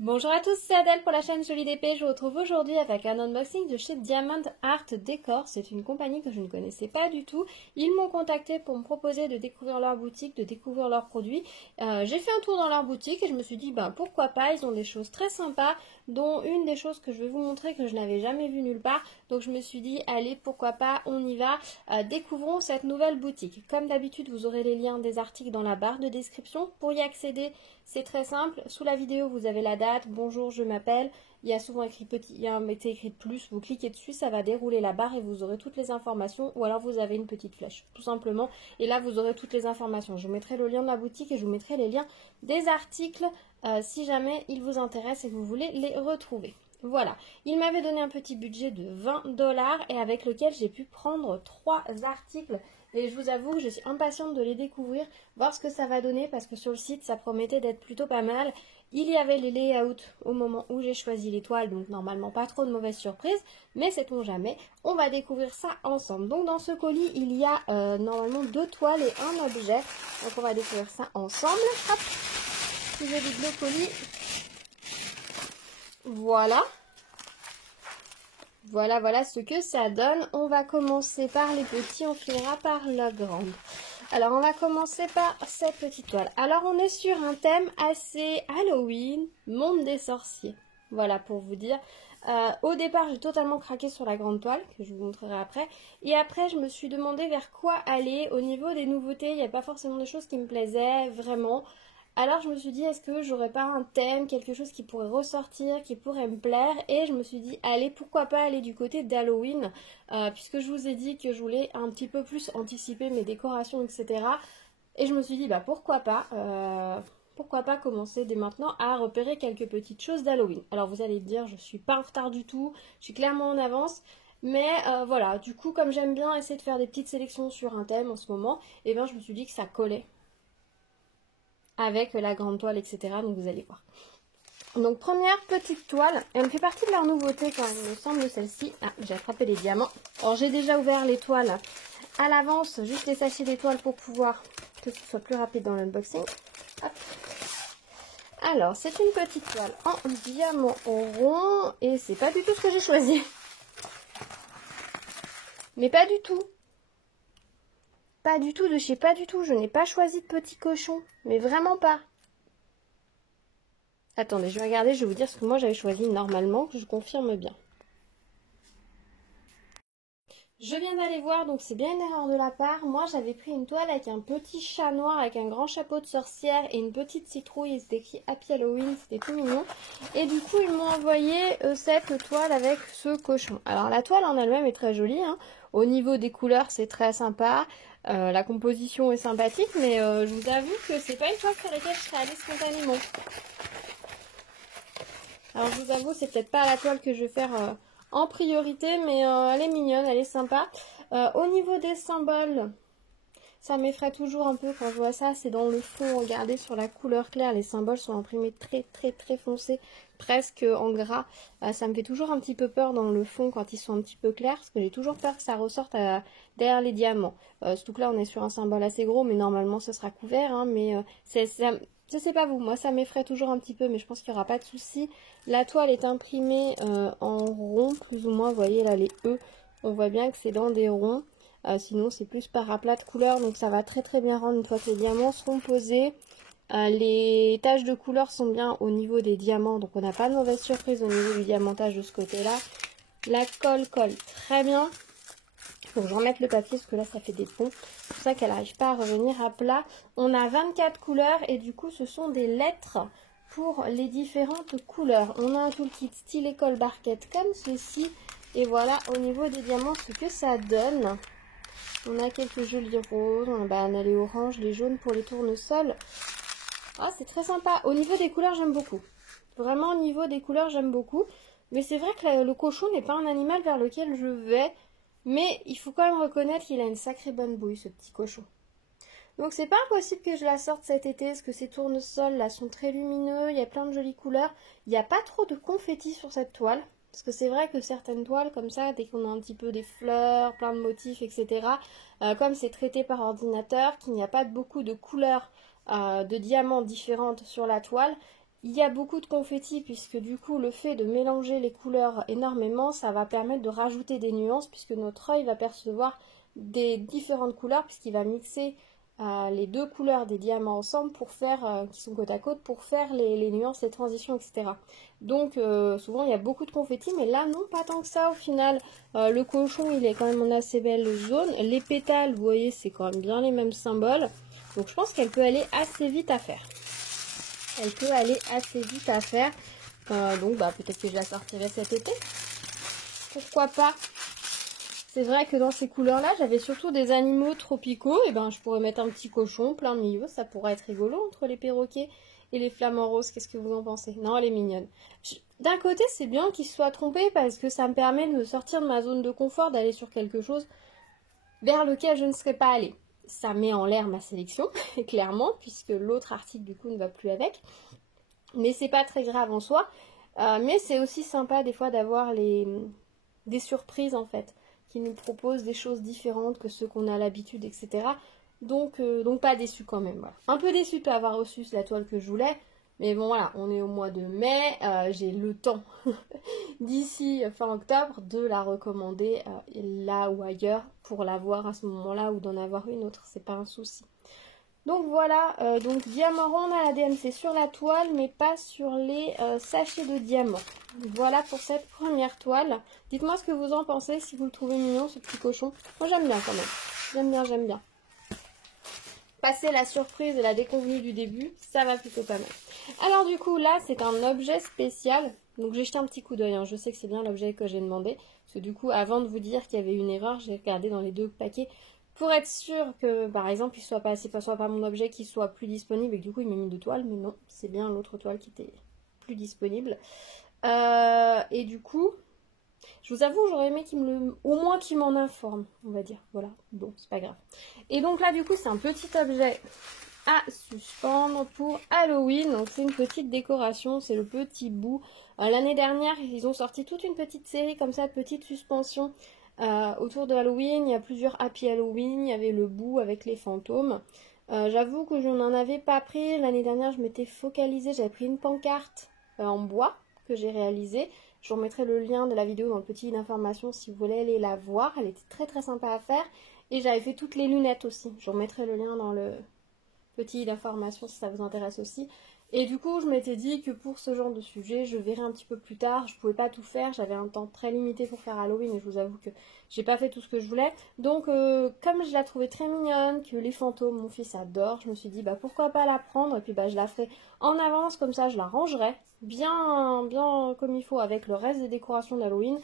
Bonjour à tous, c'est Adèle pour la chaîne Jolie d'Épée. Je vous retrouve aujourd'hui avec un unboxing de chez Diamond Art Decor. C'est une compagnie que je ne connaissais pas du tout. Ils m'ont contacté pour me proposer de découvrir leur boutique, de découvrir leurs produits. J'ai fait un tour dans leur boutique et je me suis dit pourquoi pas, ils ont des choses très sympas, dont une des choses que je vais vous montrer que je n'avais jamais vue nulle part. Donc je me suis dit allez, pourquoi pas, on y va, découvrons cette nouvelle boutique. Comme d'habitude, vous aurez les liens des articles dans la barre de description. Pour y accéder, c'est très simple. Sous la vidéo, vous avez la date. Bonjour, je m'appelle. Il y a souvent écrit petit, il y a écrit plus. Vous cliquez dessus, ça va dérouler la barre et vous aurez toutes les informations. Ou alors vous avez une petite flèche, tout simplement. Et là, vous aurez toutes les informations. Je vous mettrai le lien de la boutique et je vous mettrai les liens des articles si jamais ils vous intéressent et que vous voulez les retrouver. Voilà, il m'avait donné un petit budget de 20$ et avec lequel j'ai pu prendre 3 articles. Et je vous avoue que je suis impatiente de les découvrir, voir ce que ça va donner parce que sur le site ça promettait d'être plutôt pas mal. Il y avait les layouts au moment où j'ai choisi les toiles, donc normalement pas trop de mauvaises surprises, mais sait-on jamais, on va découvrir ça ensemble. Donc dans ce colis il y a normalement 2 toiles et un objet, donc on va découvrir ça ensemble. Hop, si je vide le colis, voilà. Voilà ce que ça donne. On va commencer par les petits, on finira par la grande. Alors, on va commencer par cette petite toile. Alors, on est sur un thème assez Halloween, monde des sorciers. Voilà, pour vous dire. Au départ, j'ai totalement craqué sur la grande toile, que je vous montrerai après. Et après, je me suis demandé vers quoi aller. Au niveau des nouveautés, il n'y a pas forcément des choses qui me plaisaient, vraiment. Alors je me suis dit, est-ce que j'aurais pas un thème, quelque chose qui pourrait ressortir, qui pourrait me plaire? Et je me suis dit, allez, pourquoi pas aller du côté d'Halloween, puisque je vous ai dit que je voulais un petit peu plus anticiper mes décorations, etc. Et je me suis dit, pourquoi pas commencer dès maintenant à repérer quelques petites choses d'Halloween. Alors vous allez me dire, je suis pas en retard du tout, je suis clairement en avance. Mais voilà, du coup, comme j'aime bien essayer de faire des petites sélections sur un thème en ce moment, et bien je me suis dit que ça collait avec la grande toile, etc. Donc vous allez voir. Donc première petite toile, elle fait partie de leur nouveauté quand même, il me semble, celle-ci. Ah, j'ai attrapé les diamants. Alors j'ai déjà ouvert les toiles à l'avance, juste les sachets d'étoiles pour pouvoir que ce soit plus rapide dans l'unboxing. Alors c'est une petite toile en diamant rond et c'est pas du tout ce que j'ai choisi. Mais pas du tout. Pas du tout de chez pas du tout, je n'ai pas choisi de petit cochon, mais vraiment pas. Attendez, je vais regarder, je vais vous dire ce que moi j'avais choisi normalement, que je confirme bien. Je viens d'aller voir, donc c'est bien une erreur de la part. Moi j'avais pris une toile avec un petit chat noir, avec un grand chapeau de sorcière et une petite citrouille. C'était écrit Happy Halloween, c'était tout mignon. Et du coup ils m'ont envoyé cette toile avec ce cochon. Alors la toile en elle-même est très jolie, hein. Au niveau des couleurs c'est très sympa. La composition est sympathique, mais je vous avoue que c'est pas une toile sur laquelle je serais allée spontanément. Alors je vous avoue, c'est peut-être pas la toile que je vais faire en priorité, mais elle est mignonne, elle est sympa. Au niveau des symboles, ça m'effraie toujours un peu quand je vois ça, c'est dans le fond, regardez sur la couleur claire, les symboles sont imprimés très foncés, presque en gras. Ça me fait toujours un petit peu peur dans le fond quand ils sont un petit peu clairs, parce que j'ai toujours peur que ça ressorte derrière les diamants. Surtout que là on est sur un symbole assez gros, mais normalement ce sera couvert, hein, mais je sais pas vous, moi ça m'effraie toujours un petit peu, mais je pense qu'il n'y aura pas de souci. La toile est imprimée en rond, plus ou moins, vous voyez là les E, on voit bien que c'est dans des ronds. Sinon c'est plus par aplat de couleur, donc ça va très bien rendre une fois que les diamants seront posés. Les taches de couleur sont bien au niveau des diamants, donc on n'a pas de mauvaise surprise au niveau du diamantage de ce côté-là. La colle colle très bien. Faut que je remette le papier parce que là ça fait des ponts. C'est pour ça qu'elle n'arrive pas à revenir à plat. On a 24 couleurs et du coup ce sont des lettres pour les différentes couleurs. On a un toolkit style école barquette comme ceci. Et voilà au niveau des diamants ce que ça donne. On a quelques jolis roses, on a les oranges, les jaunes pour les tournesols. Ah, c'est très sympa. Au niveau des couleurs, j'aime beaucoup. Vraiment, au niveau des couleurs, j'aime beaucoup. Mais c'est vrai que le cochon n'est pas un animal vers lequel je vais. Mais il faut quand même reconnaître qu'il a une sacrée bonne bouille, ce petit cochon. Donc c'est pas impossible que je la sorte cet été, parce que ces tournesols là sont très lumineux, il y a plein de jolies couleurs. Il n'y a pas trop de confetti sur cette toile. Parce que c'est vrai que certaines toiles comme ça, dès qu'on a un petit peu des fleurs, plein de motifs, etc. Comme c'est traité par ordinateur, qu'il n'y a pas beaucoup de couleurs de diamants différentes sur la toile, Il y a beaucoup de confettis puisque du coup le fait de mélanger les couleurs énormément, ça va permettre de rajouter des nuances puisque notre œil va percevoir des différentes couleurs puisqu'il va mixer les deux couleurs des diamants ensemble pour faire, qui sont côte à côte, pour faire les nuances, les transitions, etc. Donc souvent il y a beaucoup de confettis, mais là non, pas tant que ça au final. Le cochon il est quand même en assez belle zone. Les pétales, vous voyez, c'est quand même bien les mêmes symboles. Donc je pense qu'elle peut aller assez vite à faire. Elle peut aller assez vite à faire. Donc peut-être que je la sortirai cet été. Pourquoi pas? C'est vrai que dans ces couleurs-là, j'avais surtout des animaux tropicaux. Et je pourrais mettre un petit cochon plein milieu. Ça pourrait être rigolo entre les perroquets et les flamants roses. Qu'est-ce que vous en pensez? Non, elle est mignonne. D'un côté, c'est bien qu'il se soit trompé parce que ça me permet de me sortir de ma zone de confort, d'aller sur quelque chose vers lequel je ne serais pas allée. Ça met en l'air ma sélection, clairement, puisque l'autre article du coup ne va plus avec. Mais c'est pas très grave en soi. Mais c'est aussi sympa des fois d'avoir des surprises en fait, qui nous proposent des choses différentes que ceux qu'on a l'habitude, etc. Donc pas déçu quand même. Voilà. Un peu déçu de ne pas avoir reçu la toile que je voulais. Mais bon voilà, on est au mois de mai, j'ai le temps d'ici fin octobre de la recommander là ou ailleurs pour l'avoir à ce moment-là ou d'en avoir une autre, c'est pas un souci. Donc voilà, donc diamant rond, on a la DMC sur la toile mais pas sur les sachets de diamants. Voilà pour cette première toile. Dites-moi ce que vous en pensez, si vous le trouvez mignon ce petit cochon. Moi j'aime bien quand même, j'aime bien. Passer la surprise et la déconvenue du début, ça va plutôt pas mal. Alors du coup là c'est un objet spécial, donc j'ai jeté un petit coup d'œil, je sais que c'est bien l'objet que j'ai demandé, parce que du coup avant de vous dire qu'il y avait une erreur, j'ai regardé dans les deux paquets pour être sûr que par exemple il soit pas mon objet qui soit plus disponible et que du coup il m'ait mis deux toiles, mais non, c'est bien l'autre toile qui était plus disponible. Et du coup, je vous avoue, j'aurais aimé au moins qu'il m'en informe, on va dire. Voilà, bon, c'est pas grave. Et donc là, du coup, c'est un petit objet à suspendre pour Halloween. Donc c'est une petite décoration, c'est le petit bout. L'année dernière, ils ont sorti toute une petite série comme ça, de petites suspensions autour de Halloween. Il y a plusieurs Happy Halloween, il y avait le bout avec les fantômes. J'avoue que je n'en avais pas pris. L'année dernière, je m'étais focalisée, j'avais pris une pancarte en bois que j'ai réalisée. Je vous remettrai le lien de la vidéo dans le petit d'information si vous voulez aller la voir. Elle était très très sympa à faire. Et j'avais fait toutes les lunettes aussi. Je vous remettrai le lien dans le petit d'information si ça vous intéresse aussi. Et du coup, je m'étais dit que pour ce genre de sujet, je verrai un petit peu plus tard. Je pouvais pas tout faire. J'avais un temps très limité pour faire Halloween et je vous avoue que j'ai pas fait tout ce que je voulais. Donc, comme je la trouvais très mignonne, que les fantômes, mon fils adore, je me suis dit, pourquoi pas la prendre. Et puis, je la ferai en avance, comme ça, je la rangerai bien, bien comme il faut avec le reste des décorations d'Halloween.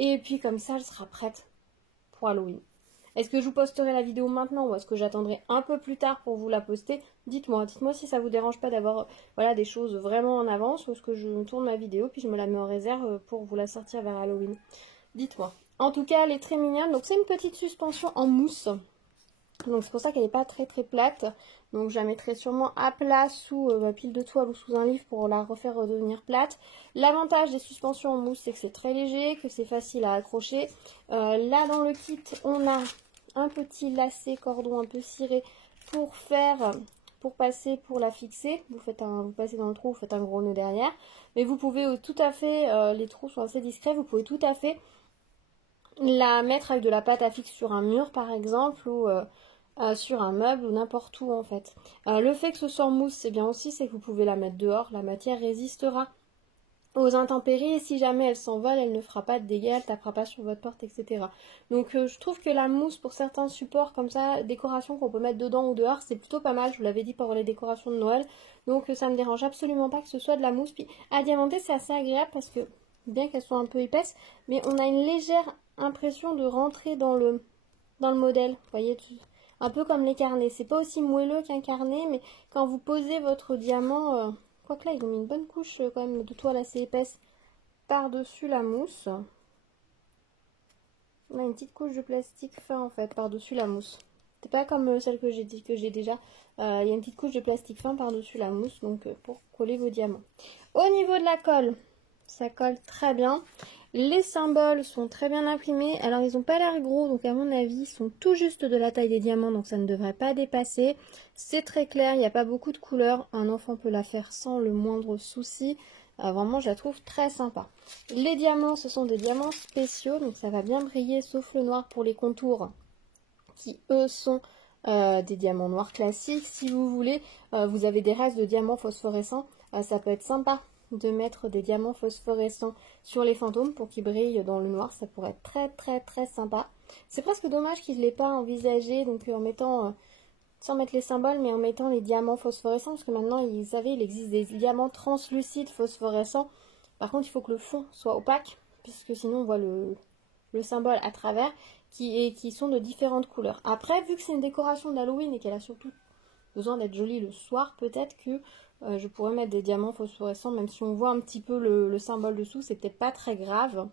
Et puis, comme ça, elle sera prête pour Halloween. Est-ce que je vous posterai la vidéo maintenant ou est-ce que j'attendrai un peu plus tard pour vous la poster? Dites-moi si ça vous dérange pas d'avoir des choses vraiment en avance ou est-ce que je tourne ma vidéo puis je me la mets en réserve pour vous la sortir vers Halloween. Dites-moi. En tout cas, elle est très mignonne. Donc c'est une petite suspension en mousse. Donc c'est pour ça qu'elle n'est pas très très plate. Donc je la mettrai sûrement à plat sous ma pile de toile ou sous un livre pour la refaire redevenir plate. L'avantage des suspensions en mousse, c'est que c'est très léger, que c'est facile à accrocher. Là dans le kit, on a un petit lacet cordon un peu ciré pour passer, pour la fixer. Vous passez dans le trou, vous faites un gros nœud derrière. Mais vous pouvez tout à fait, les trous sont assez discrets, vous pouvez tout à fait la mettre avec de la pâte à fixe sur un mur par exemple ou sur un meuble ou n'importe où en fait. Le fait que ce soit en mousse, c'est bien aussi, c'est que vous pouvez la mettre dehors, la matière résistera aux intempéries et si jamais elle s'envole, elle ne fera pas de dégâts, elle tapera pas sur votre porte, etc. Donc je trouve que la mousse pour certains supports comme ça, décorations qu'on peut mettre dedans ou dehors, c'est plutôt pas mal, je vous l'avais dit pour les décorations de Noël, donc ça me dérange absolument pas que ce soit de la mousse. Puis à diamanter c'est assez agréable parce que, bien qu'elle soit un peu épaisse, mais on a une légère impression de rentrer dans le modèle, vous voyez, un peu comme les carnets, c'est pas aussi moelleux qu'un carnet, mais quand vous posez votre diamant... Quoique là, ils ont mis une bonne couche quand même de toile assez épaisse par-dessus la mousse. On a une petite couche de plastique fin en fait par-dessus la mousse. C'est pas comme celle que j'ai déjà. Il y a une petite couche de plastique fin par-dessus la mousse donc pour coller vos diamants. Au niveau de la colle, ça colle très bien. Les symboles sont très bien imprimés. Alors ils n'ont pas l'air gros, donc à mon avis ils sont tout juste de la taille des diamants, donc ça ne devrait pas dépasser. C'est très clair, il n'y a pas beaucoup de couleurs. Un enfant peut la faire sans le moindre souci. Vraiment je la trouve très sympa. Les diamants, ce sont des diamants spéciaux, donc ça va bien briller, sauf le noir pour les contours, qui eux sont des diamants noirs classiques. Si vous voulez, vous avez des restes de diamants phosphorescents, ça peut être sympa de mettre des diamants phosphorescents sur les fantômes pour qu'ils brillent dans le noir. Ça pourrait être très sympa. C'est presque dommage qu'ils ne l'aient pas envisagé, donc en mettant, sans mettre les symboles, mais en mettant les diamants phosphorescents, parce que maintenant, vous savez, il existe des diamants translucides phosphorescents. Par contre, il faut que le fond soit opaque, puisque sinon on voit le symbole à travers, qui sont de différentes couleurs. Après, vu que c'est une décoration d'Halloween et qu'elle a surtout besoin d'être jolie le soir, peut-être que je pourrais mettre des diamants phosphorescents, même si on voit un petit peu le symbole dessous, c'est peut-être pas très grave.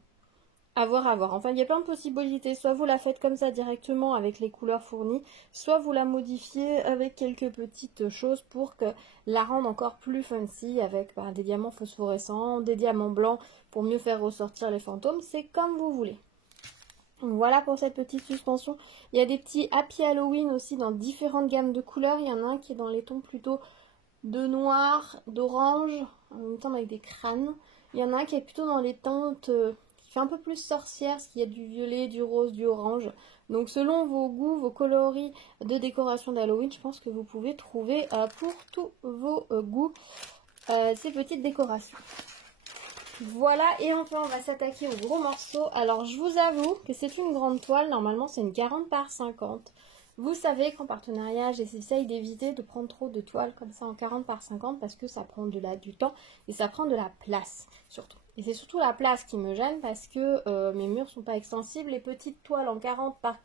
À voir, à voir. Enfin, il y a plein de possibilités. Soit vous la faites comme ça directement avec les couleurs fournies, soit vous la modifiez avec quelques petites choses pour que la rendre encore plus fancy avec des diamants phosphorescents, des diamants blancs pour mieux faire ressortir les fantômes. C'est comme vous voulez. Voilà pour cette petite suspension. Il y a des petits Happy Halloween aussi dans différentes gammes de couleurs. Il y en a un qui est dans les tons plutôt de noir, d'orange, en même temps avec des crânes. Il y en a un qui est plutôt dans les teintes qui fait un peu plus sorcière, parce qu'il y a du violet, du rose, du orange. Donc selon vos goûts, vos coloris de décoration d'Halloween, je pense que vous pouvez trouver pour tous vos goûts ces petites décorations. Voilà, et enfin on va s'attaquer au gros morceau. Alors je vous avoue que c'est une grande toile, normalement c'est une 40 par 50. Vous savez qu'en partenariat, j'essaye d'éviter de prendre trop de toiles comme ça en 40 par 50 parce que ça prend du temps et ça prend de la place surtout. Et c'est surtout la place qui me gêne parce que mes murs sont pas extensibles. Les petites toiles en 40 par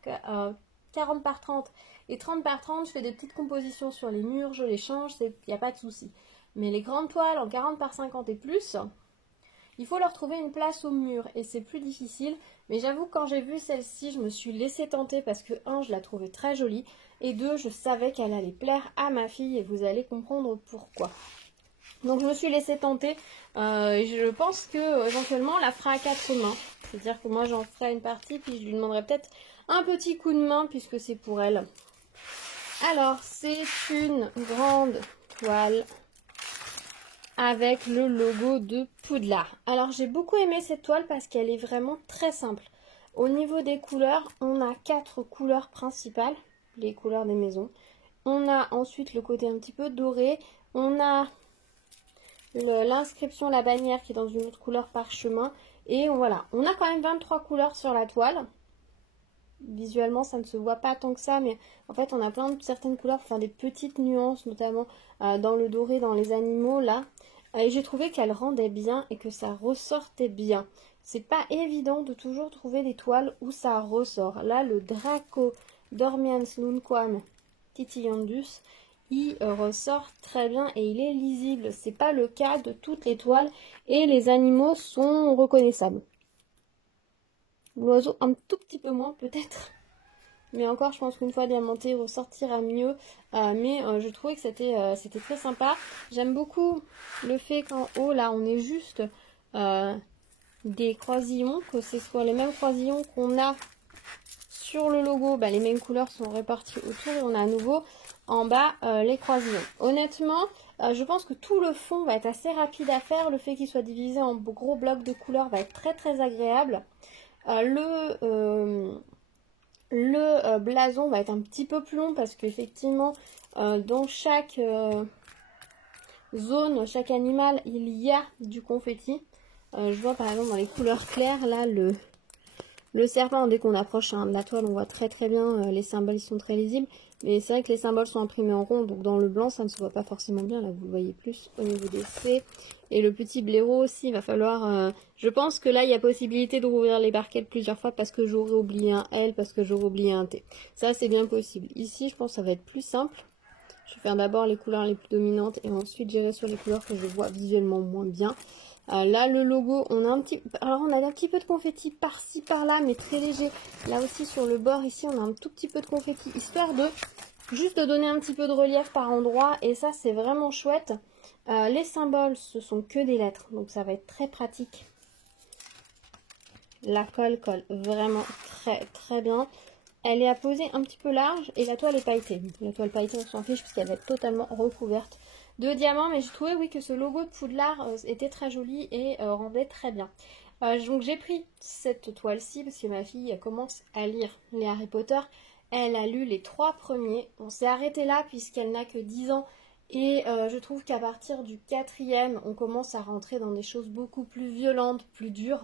30 et 30 par 30, je fais des petites compositions sur les murs, je les change, il n'y a pas de souci. Mais les grandes toiles en 40 par 50 et plus, il faut leur trouver une place au mur et c'est plus difficile. Mais j'avoue, quand j'ai vu celle-ci, je me suis laissée tenter parce que 1, je la trouvais très jolie et 2, je savais qu'elle allait plaire à ma fille et vous allez comprendre pourquoi. Donc je me suis laissée tenter et je pense que éventuellement on la fera à 4 mains. C'est-à-dire que moi j'en ferai une partie puis je lui demanderai peut-être un petit coup de main puisque c'est pour elle. Alors c'est une grande toile avec le logo de Poudlard. Alors j'ai beaucoup aimé cette toile parce qu'elle est vraiment très simple. Au niveau des couleurs, on a 4 couleurs principales, les couleurs des maisons. On a ensuite le côté un petit peu doré. On a l'inscription, la bannière qui est dans une autre couleur parchemin. Et voilà, on a quand même 23 couleurs sur la toile. Visuellement, ça ne se voit pas tant que ça, mais en fait, on a plein de certaines couleurs, enfin des petites nuances, notamment dans le doré, dans les animaux, là. Et j'ai trouvé qu'elle rendait bien et que ça ressortait bien. C'est pas évident de toujours trouver des toiles où ça ressort. Là, le Draco Dormiens Nunquam Titillandus, il ressort très bien et il est lisible. C'est pas le cas de toutes les toiles et les animaux sont reconnaissables. L'oiseau un tout petit peu moins peut-être. Mais encore, je pense qu'une fois diamanté, il ressortira mieux. Mais je trouvais que c'était très sympa. J'aime beaucoup le fait qu'en haut, là, on ait juste des croisillons. Que ce soit les mêmes croisillons qu'on a sur le logo. Bah, les mêmes couleurs sont réparties autour. Et on a à nouveau en bas les croisillons. Honnêtement, je pense que tout le fond va être assez rapide à faire. Le fait qu'il soit divisé en gros blocs de couleurs va être très agréable. Le blason va être un petit peu plus long parce qu'effectivement dans chaque zone, chaque animal, il y a du confetti. Je vois par exemple dans les couleurs claires, là le serpent, dès qu'on approche de la toile, on voit très bien, les symboles sont très lisibles. Mais c'est vrai que les symboles sont imprimés en rond, donc dans le blanc, ça ne se voit pas forcément bien. Là, vous le voyez plus au niveau des C. Et le petit blaireau aussi, il va falloir... je pense que là, il y a possibilité de rouvrir les barquettes plusieurs fois parce que j'aurais oublié un L, parce que j'aurais oublié un T. Ça, c'est bien possible. Ici, je pense que ça va être plus simple. Je vais faire d'abord les couleurs les plus dominantes et ensuite gérer sur les couleurs que je vois visuellement moins bien. Là, le logo, on a un petit peu de confetti par-ci, par-là, mais très léger. Là aussi, sur le bord, ici, on a un tout petit peu de confetti, histoire de juste de donner un petit peu de relief par endroit. Et ça, c'est vraiment chouette. Les symboles, ce sont que des lettres, donc ça va être très pratique La colle colle vraiment très bien. Elle est à poser un petit peu large et la toile est pailletée. La toile pailletée, on s'en fiche puisqu'elle va être totalement recouverte de diamants. Mais j'ai trouvé, oui, que ce logo de Poudlard était très joli et rendait très bien. Donc j'ai pris cette toile-ci parce que ma fille commence à lire les Harry Potter. Elle a lu les 3 premiers. On s'est arrêté là puisqu'elle n'a que 10 ans. Et je trouve qu'à partir du 4e, on commence à rentrer dans des choses beaucoup plus violentes, plus dures,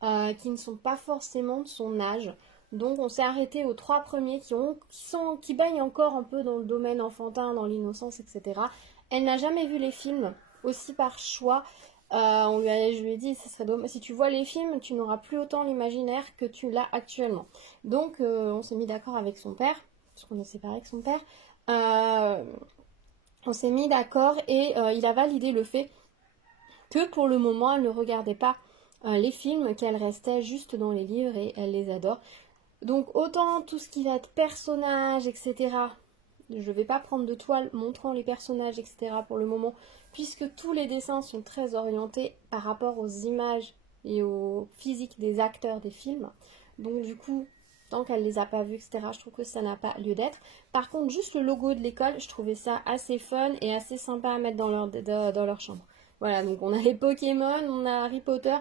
qui ne sont pas forcément de son âge. Donc on s'est arrêté aux 3 premiers qui baignent encore un peu dans le domaine enfantin, dans l'innocence, etc. Elle n'a jamais vu les films, aussi par choix. Je lui ai dit, ça serait dommage. Si tu vois les films, tu n'auras plus autant l'imaginaire que tu l'as actuellement. Donc on s'est mis d'accord avec son père, parce qu'on est séparés avec son père. On s'est mis d'accord et il a validé le fait que pour le moment, elle ne regardait pas les films, qu'elle restait juste dans les livres et elle les adore. Donc autant tout ce qui va être personnage, etc. Je ne vais pas prendre de toile montrant les personnages, etc. pour le moment, puisque tous les dessins sont très orientés par rapport aux images et au physique des acteurs des films. Donc du coup, tant qu'elle ne les a pas vus, etc., je trouve que ça n'a pas lieu d'être. Par contre, juste le logo de l'école, je trouvais ça assez fun et assez sympa à mettre dans leur chambre. Voilà, donc on a les Pokémon, on a Harry Potter,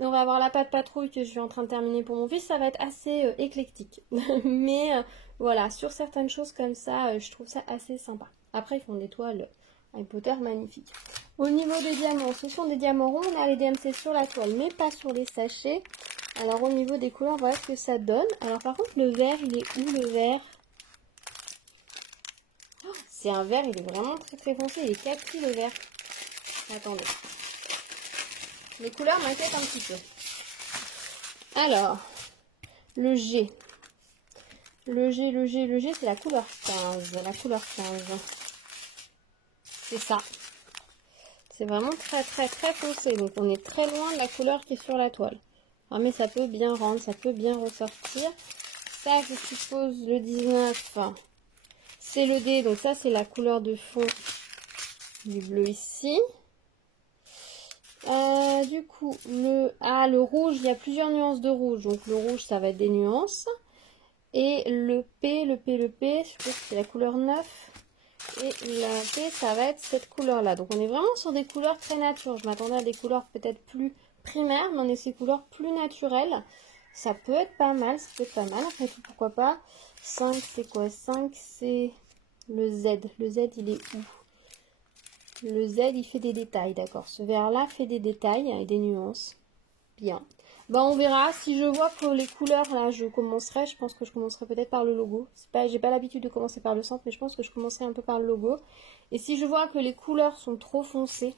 on va avoir la Patte Patrouille que je suis en train de terminer pour mon fils, ça va être assez éclectique. Mais voilà, sur certaines choses comme ça, je trouve ça assez sympa. Après, ils font des toiles Harry Potter magnifiques. Au niveau des diamants, ce sont des diamants ronds, on a les DMC sur la toile, mais pas sur les sachets. Alors au niveau des couleurs, voilà ce que ça donne. Alors par contre, le vert, il est où le vert? Oh, c'est un vert, il est vraiment très foncé, il est kaki le vert. Attendez. Les couleurs m'inquiètent un petit peu. Alors, le G. Le G, c'est la couleur 15. La couleur 15. C'est ça. C'est vraiment très foncé. Donc on est très loin de la couleur qui est sur la toile. Ah, mais ça peut bien rendre, ça peut bien ressortir. Ça, je suppose, le 19, c'est le D. Donc ça, c'est la couleur de fond du bleu ici. Du coup, le rouge, il y a plusieurs nuances de rouge. Donc le rouge, ça va être des nuances. Et le P, je pense que c'est la couleur 9. Et le P, ça va être cette couleur-là. Donc on est vraiment sur des couleurs très nature. Je m'attendais à des couleurs peut-être plus primaires, mais on est sur des couleurs plus naturelles. Ça peut être pas mal, Après tout, pourquoi pas. 5, c'est quoi? 5, c'est le Z. Le Z, il est où? Le Z, il fait des détails, d'accord. Ce vert-là fait des détails et des nuances. Bien. Ben, on verra. Si je vois que les couleurs, là, je pense que je commencerai peut-être par le logo. J'ai pas l'habitude de commencer par le centre, mais je pense que je commencerai un peu par le logo. Et si je vois que les couleurs sont trop foncées,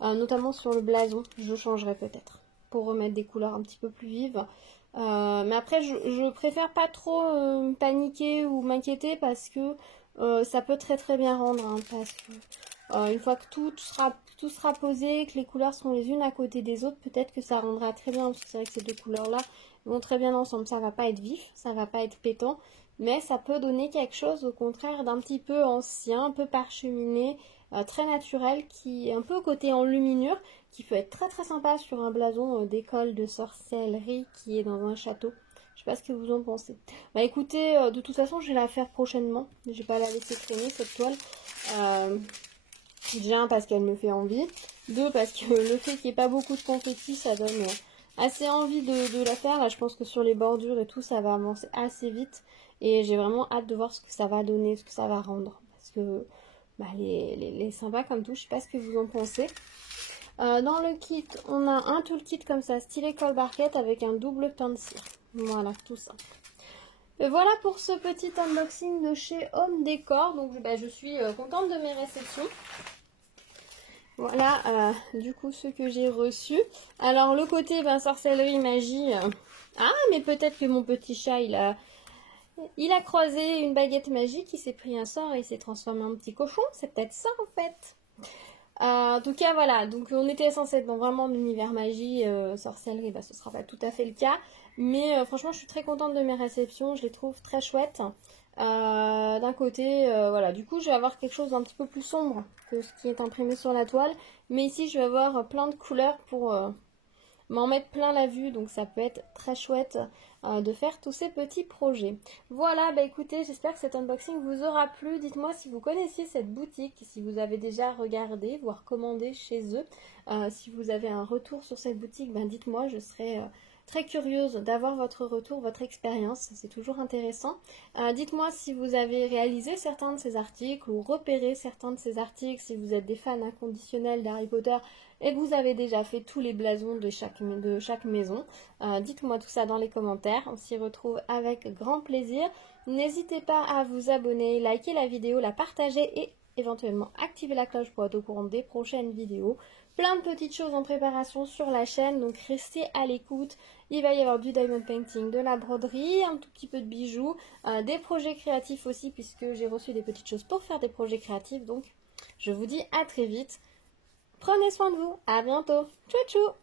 notamment sur le blason, je changerai peut-être. Pour remettre des couleurs un petit peu plus vives. Mais après, je préfère pas trop paniquer ou m'inquiéter parce que ça peut très bien rendre. Hein, parce que une fois que tout sera posé, que les couleurs seront les unes à côté des autres, peut-être que ça rendra très bien. Parce que c'est vrai que ces deux couleurs-là vont très bien ensemble. Ça va pas être vif, ça va pas être pétant. Mais ça peut donner quelque chose au contraire d'un petit peu ancien, un peu parcheminé, très naturel, qui est un peu côté enluminure, qui peut être très sympa sur un blason d'école de sorcellerie qui est dans un château. Je sais pas ce que vous en pensez. Bah écoutez, de toute façon je vais la faire prochainement. Je vais pas la laisser traîner cette toile. Déjà parce qu'elle me fait envie. 2 parce que le fait qu'il n'y ait pas beaucoup de confettis, ça donne assez envie de la faire. Là je pense que sur les bordures et tout, ça va avancer assez vite. Et j'ai vraiment hâte de voir ce que ça va donner, ce que ça va rendre. Parce que bah, les sympas comme tout, je sais pas ce que vous en pensez. Dans le kit, on a un toolkit comme ça, stylé colle barquette avec un double pain de cire. Voilà, tout ça. Et voilà pour ce petit unboxing de chez Home Décor. Donc bah, je suis contente de mes réceptions. Voilà, du coup, ce que j'ai reçu. Alors, le côté sorcellerie, magie. Ah, mais peut-être que mon petit chat, il a croisé une baguette magique, il s'est pris un sort et il s'est transformé en petit cochon. C'est peut-être ça, en fait. En tout cas, voilà. Donc, on était censé être dans vraiment l'univers magie, sorcellerie. Bah, ce sera pas tout à fait le cas. Mais franchement, je suis très contente de mes réceptions. Je les trouve très chouettes. D'un côté, voilà. Du coup, je vais avoir quelque chose d'un petit peu plus sombre que ce qui est imprimé sur la toile. Mais ici, je vais avoir plein de couleurs pour m'en mettre plein la vue, donc ça peut être très chouette de faire tous ces petits projets. Voilà, bah écoutez, j'espère que cet unboxing vous aura plu. Dites-moi si vous connaissiez cette boutique, si vous avez déjà regardé, voire commandé chez eux. Si vous avez un retour sur cette boutique, ben dites-moi, je serai très curieuse d'avoir votre retour, votre expérience, c'est toujours intéressant. Dites-moi si vous avez réalisé certains de ces articles ou repéré certains de ces articles, si vous êtes des fans inconditionnels d'Harry Potter et que vous avez déjà fait tous les blasons de chaque maison. Dites-moi tout ça dans les commentaires, on s'y retrouve avec grand plaisir. N'hésitez pas à vous abonner, liker la vidéo, la partager et éventuellement activer la cloche pour être au courant des prochaines vidéos. Plein de petites choses en préparation sur la chaîne, donc restez à l'écoute. Il va y avoir du diamond painting, de la broderie, un tout petit peu de bijoux, des projets créatifs aussi, puisque j'ai reçu des petites choses pour faire des projets créatifs. Donc je vous dis à très vite. Prenez soin de vous, à bientôt. Tchou tchou.